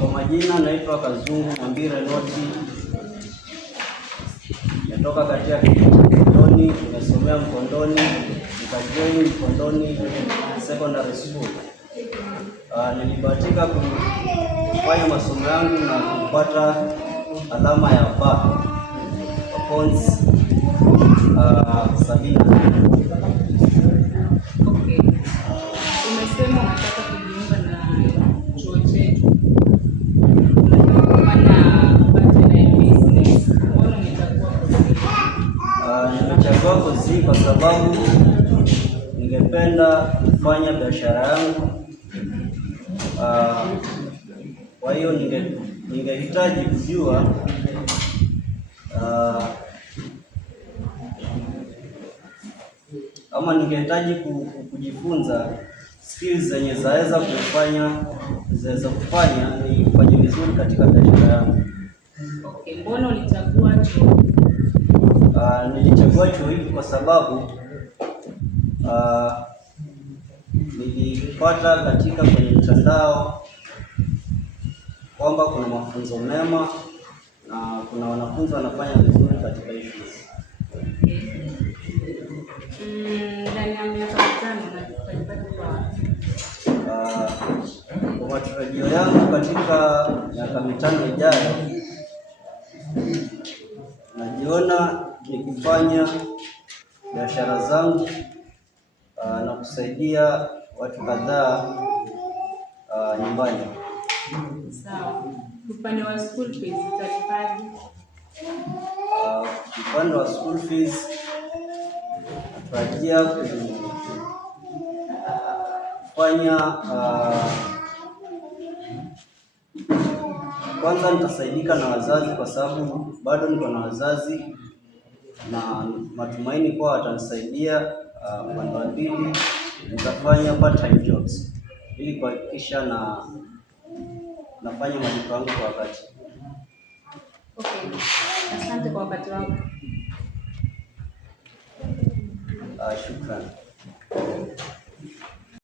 Kwa majina naitwa Kazungu Mwambire Noti, natoka katika Mkondoni, nimesomea Mkondoni, nikajoin Mkondoni Secondary School. Nilibahatika kufanya masomo yangu na kupata alama ya B points 70. Okay. Umesema unataka kujiunga na chuo chetu. Nimechagua kozi kwa sababu ningependa kufanya biashara yangu. Kwa hiyo ningehitaji kujua ama ningehitaji kujifunza skills zenye zaweza kufanya nifanye vizuri katika biashara yangu. Okay, mbona ulichagua chuo? Nilichagua chuo hiki kwa sababu nilipata kwenye mtandao kwamba kuna mafunzo mema na kuna wanafunzi wanafanya vizuri katika hii shule. Ndani ya miaka mitano kwa matarajio yangu katika miaka mitano ijayo, najiona nikifanya biashara zangu na kusaidia watu kadhaa nyumbani. Sawa. Upande wa school fees utalipaje? Upande wa school fees natarajia kufanya kwanza nitasaidika na wazazi kwa sababu bado niko na wazazi na matumaini kuwa watanisaidia. Upande wa pili nitafanya part-time jobs ili kuhakikisha nafanya malipo yangu kwa wakati. Okay. Asante kwa wakati wako. Shukrani.